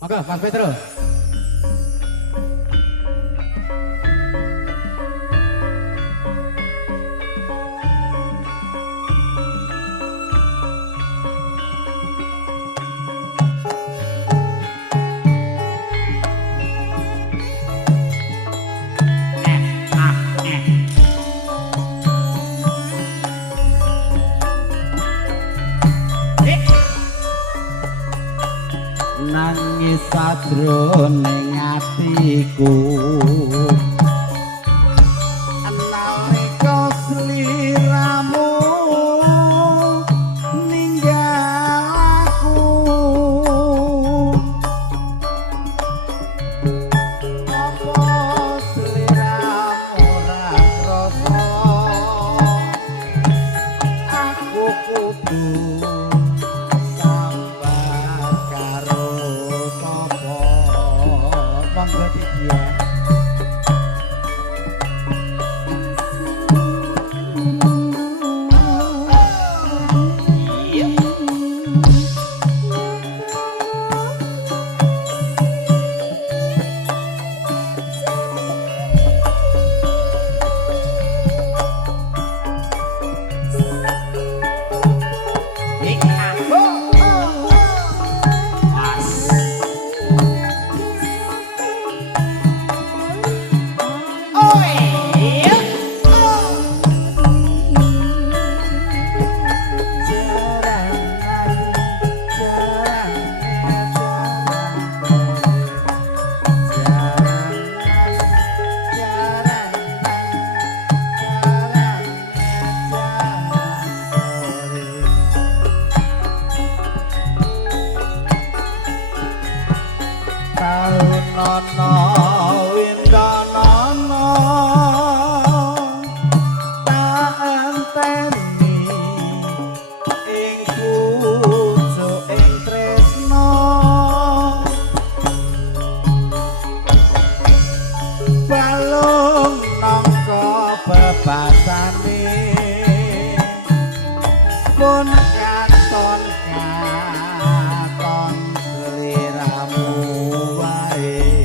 Monggo Mas Petro. Nangis sadroning atiku nalika sliramu ninggal aku apa sliramu ora krasa aku kudu pun katon katon sliramu wae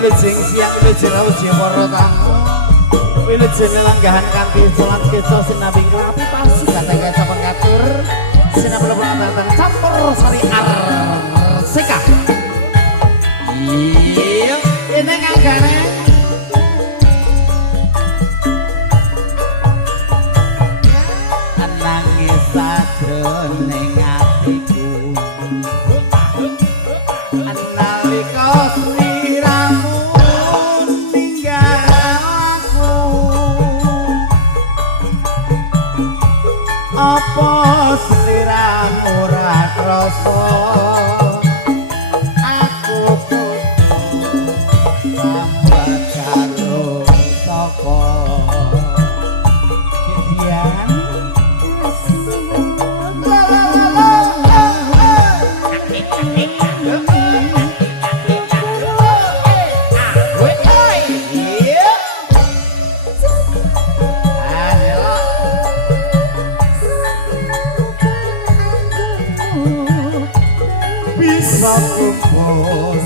wilujeng siang wilujeng rawuh para tamu wilujeng lelanggahan kanthi salat keca sinambi api palsu katenge sampun ngatur sinambi wonten campur sari arsika iya ini nganggane nangis sadroning atiku nalika apa seliran ora krasa aku kudu sambat karo sapa kedian bisa kumpul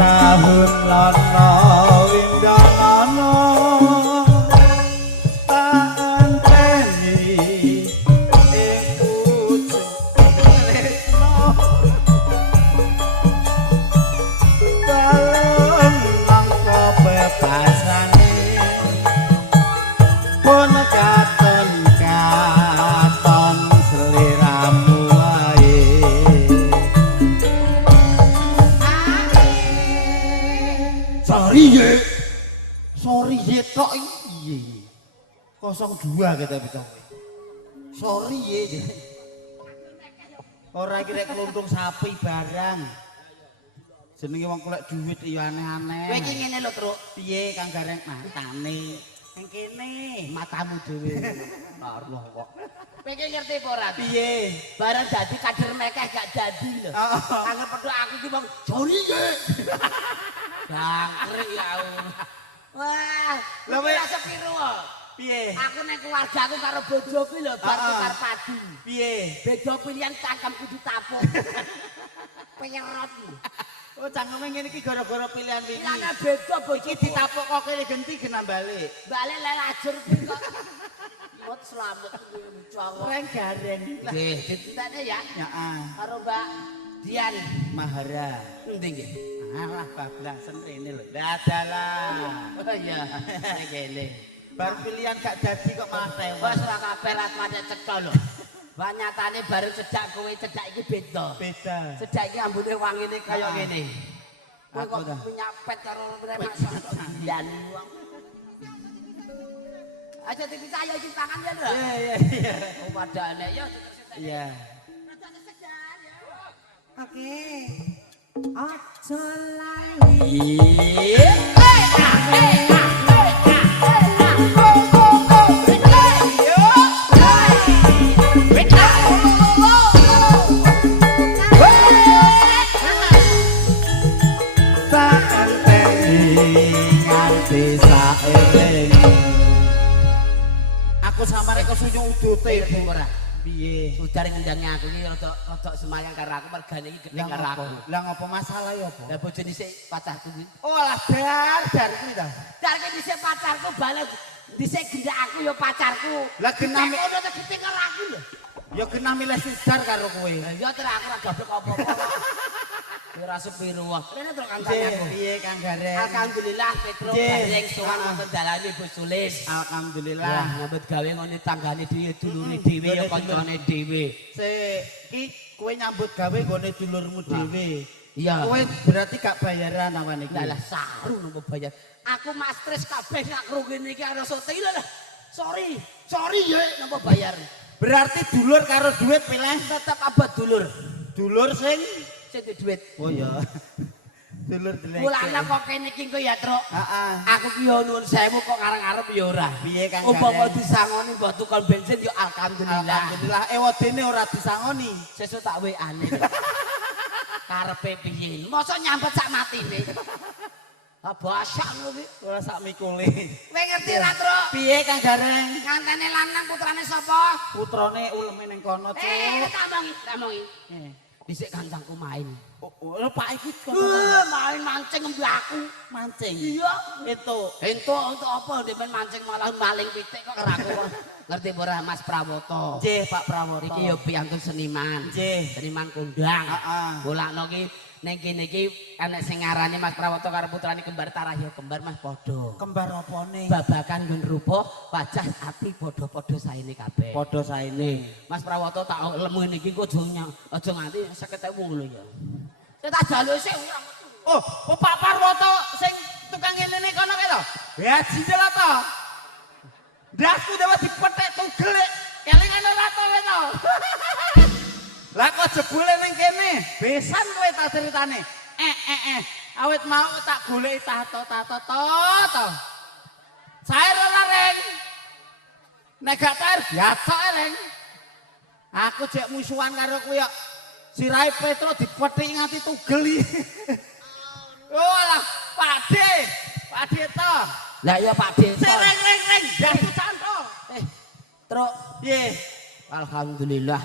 tahun lana windanana rasane pun katon seliramu wae sorry ye tok iye 02 kita bisa sorry ye ora kira keluntung sapi barang jenenge wong golek duit ya aneh-aneh kowe iki ngene lho Truk piye Kang Gareng mantane ning kene matamu dhewe Allah kok kowe iki ngerti apa ora piye barang dadi kader mekeh gak dadi lho anggap pedho aku ki wong jori ye bangkrik ya wah lha kowe rasa piro piye aku ning keluargaku karo bojoku lho bar tukar padi piye beda pilihan cangkemku ditapuk penyerot oh cangkeme ngene iki gara-gara pilihan wingi pilihane beda bojoku iki ditapuk kok kene genti genah balik le lajur kuwi kok mot slamet cowok Kang Gareng nggih ditintakne ya heeh karo Mbak Dian Mahara endi nggih alah bablasen rene lho dadalah oh iya ngene bar pilihan gak dadi kok malah tewas wis ora kabeh rat pada cetha lho wah nyatane baru cedak kowe cedak iki beda cedak iki ambune wangine kaya ngene aku kok nyapet karo preman Dian wong aja dipercaya iki tangan ya lho iya oh padane ya iya oke Aja lali aku sama rek sunyuk udute ora piye udare ngendangi aku iki rada semayang karo aku mergane iki gedhe karo aku lah ngopo masalah ya apa lah bojo dhisik pacarku iki oh lah dar kuwi ta dar ki dhisik pacarku balik dhisik gendek aku ya pacarku lah genah ngono ta gedhe karo aku lho ya genah milih sidar karo kowe ya terus aku ora goblok apa-apa ora sepiro wae rene terus kancane aku piye Kang Gareng alhamdulillah Petro Gareng sowan wonten dalane Bos Sulis alhamdulillah nyambut gawe ngene tanggane dhewe dulure dhewe ya kancane dhewe iki kowe nyambut gawe nggone dulurmu dhewe iya kowe berarti gak bayaran awan iki lah saru nopo bayar aku mastres kabeh nek krungene iki karo sote lho sorry ya nopo bayar berarti dulur karo duit pilih tetep abot dulur sing di duit oh ya dulur delek mulane kok kene iki ya Truk heeh aku ki yo nuwun sewu kok ngarep-ngarep ya ora piye Kang umpama disangoni mbok tukang bensin yo alhamdulillah wedene ora disangoni sesuk tak WA-ne karepe piye mosok nyambet sak matine basak ngono ki ora sak mikule kowe ngerti ra Truk piye Kang Gareng ngantene lanang putrane sapa putrane uleme ning kono tamongi dhisik kancangku main oh Pak iki main mancing ngombe aku mancing iya entuk untuk apa ndek mancing malah maling pitik kok karo aku ngerti ora Mas Prawoto nggih Pak Prawoto iki ya piantun seniman nggih seniman kondang heeh golakno ki ning kene iki ana sing ngarani Mas Prawoto karo putrane kembar tarah ya kembar Mas padha kembar opone babakan nggon rupa wajah ati padha-padha saene kabeh padha saene Mas Prawoto tak lemu niki kok aja nganti 50.000 ngono ya saya tak jaluk sik oh Pak Prawoto sing tukang ngene iki kono kae to ya jidel to ndasku dewe dipethek tugel kelingan ora to kowe to lah kok jebule ning kene besan kowe tak ceritane awet mau tak goleki tato to sae ora reng nek gak taer biasa reng aku jek musuhan karo kowe kok sirahe Petro dipethik nganti tugel iki oh alah Pakde to lah iya Pakde reng ndasku canto Truk piye alhamdulillah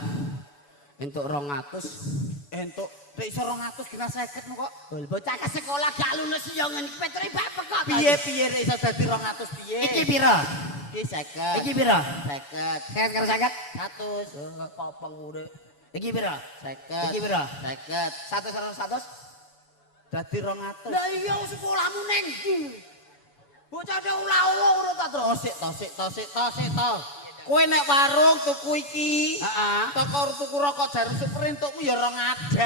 entuk 200 entuk nek iso 200 kena 50 kok bocah ke sekolah gak lulus yo ngene Petro bapak kok piye nek iso dadi 200 piye iki pira iki 50 iki pira 50 kayak karo 100 popeng urip iki pira 50 iki pira 50 100 dadi 200 lah iya sekolahmu ning ndi Bocah dhe ulah-ulah urut ta, Truk. Sik to. Kowe nek warung tuku iki, Heeh. toko tuku rokok jarum super entukmu ya 2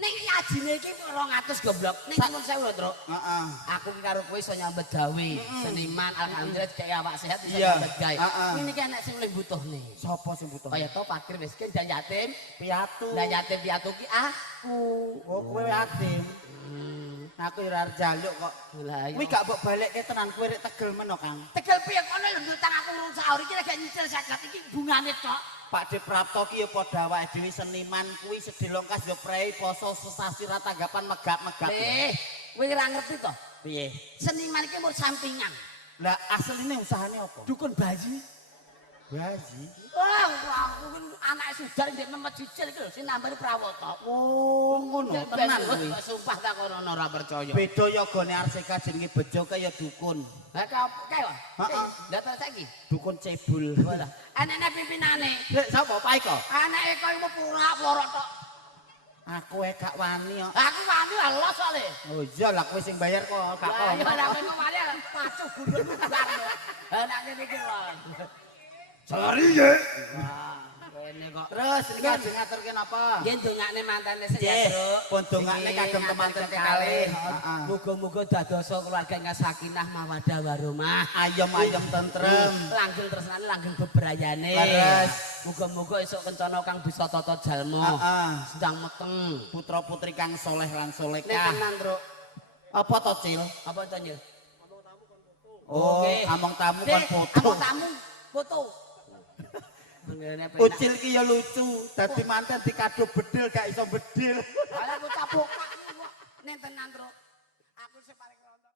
Ning ajine iki 200 goblok. Ning mun 1000 lho, Truk. Heeh. Aku ki karo kowe iso nyambet gawe. Seniman alhamdulillah kayak awak sehat iso Iya. nyambet gawe. Heeh. Ini ki enek sing luwih butuhne. Sapa sing butuh? Kaya to fakir miskin dan yatim. Piatu. Lah yatim piatu ki aku. Oh, kowe yatim. Aku ora arep jaluk kok. Lah Kuwi gak mbok balekke tenan kowe rek tegel men Kang. tegel piye kono lho ngutang aku urung sahur iki lagi nyicil zakat iki bungane tok. Pak De Prapto ki ya padha awake dhewe seniman kuwi sedilongkas ya prei poso sesasi ra tanggapan megap-megap. Kowe ora ngerti to? Piye? Seniman iki mur sampingan. Lah asline usahane apa? Dukun bayi. Baji. Wah, aku kan anak sudar ndek memet cicil iki lho sing nambani prawata. Oh, ngono tenan kuwi. Sumpah tak kono ora percaya. Beda yogane Arsika jenenge bejo kaya dukun. Lah kae wae. Heeh. Lah terus saiki. Dukun cebul. Walah. Anake pimpinane. Lek sapa Pak Eko? Anake kok iku pura-pura tok. Aku gak wani kok. Aku wani los soalé. Oh iya lah kowe sing bayar kok gak Ya kok. ora kok wani pacu gundul bubar. Lah ngene iki lho. Sari ya. Wah, kene kok. Terus iki ajeng ngaturke napa? Nggih dongakne mantane sing ya, Nggih, Truk. pun dongakne kagem temanten kekalih. Heeh. Muga-muga dadosa keluarga ingkang sakinah mawaddah warahmah. Ayem-ayem tentrem. Langgeng tresnane langgeng bebrayane. Leres. Muga-muga esuk kencana kang bisa tata jalma. Heeh. Sedang meteng. Putra-putri kang soleh lan Nek solehah. tenan, Truk. Apa to, Cil? Apa to, Nyil? Oh, Oke. among tamu Dek, kan foto. among tamu foto. Ngene penak. Ucil ki ya lucu, dadi manten dikado bedil gak iso bedil. Ala bocah bokak ning tenan, Truk. Aku sing paling